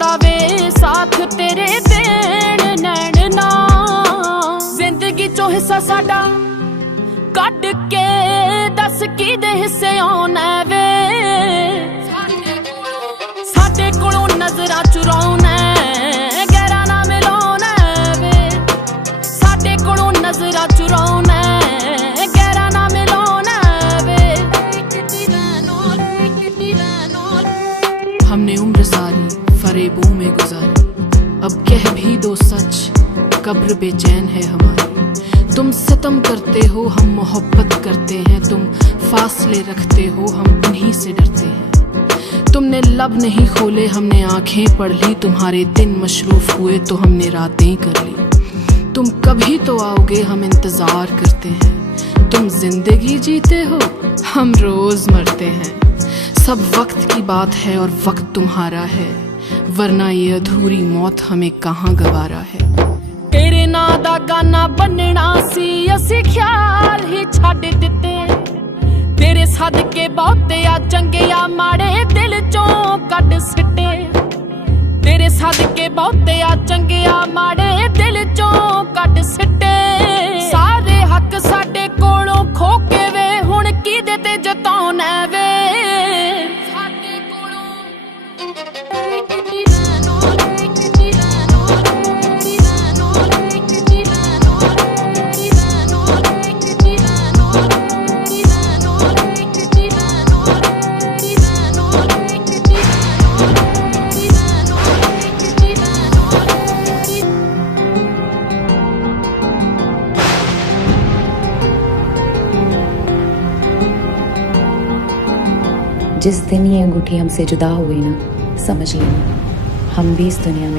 दा वे साथ तेरे देण नैण ना जिंदगी चो हिस्सा साडा कढ के दस किहदे हिस्से आउणा वे साडे कोलों नजरां चुराउणा गैरां नाल मिलाउणा वे साडे कोलों नजरां चुराउणा गैरां नाल मिलाउणा वे हमने उम्र सारी फरेबों में गुजारी अब कह भी दो सच कब्र बेचैन है हमारी तुम सितम करते हो हम मोहब्बत करते हैं तुम फासले रखते हो हम उन्हीं से डरते हैं तुमने लब नहीं खोले हमने आंखें पढ़ ली तुम्हारे दिन मशरूफ हुए तो हमने रातें कर ली तुम कभी तो आओगे हम इंतजार करते हैं तुम जिंदगी जीते हो हम रोज मरते हैं सब वक्त की बात है और वक्त तुम्हारा है वरना ये अधूरी मौत हमें कहाँ गवारा है तेरे ना दा गाना बनना सी असी ख्याल ही छड्ड दिते तेरे सदके बहुते आ चंगे आ माड़े दिल चों कढ सिटे तेरे सदके बहुते आ चंगे आ माड़े दिल चों कढ सिटे सारे हक साडे कोलों खो के वे हुण किहदे ते जताउणा वे साडे कोलों जिस दिन ये अंगूठी हमसे जुदा हुई ना समझ लेना हम भी इस दुनिया में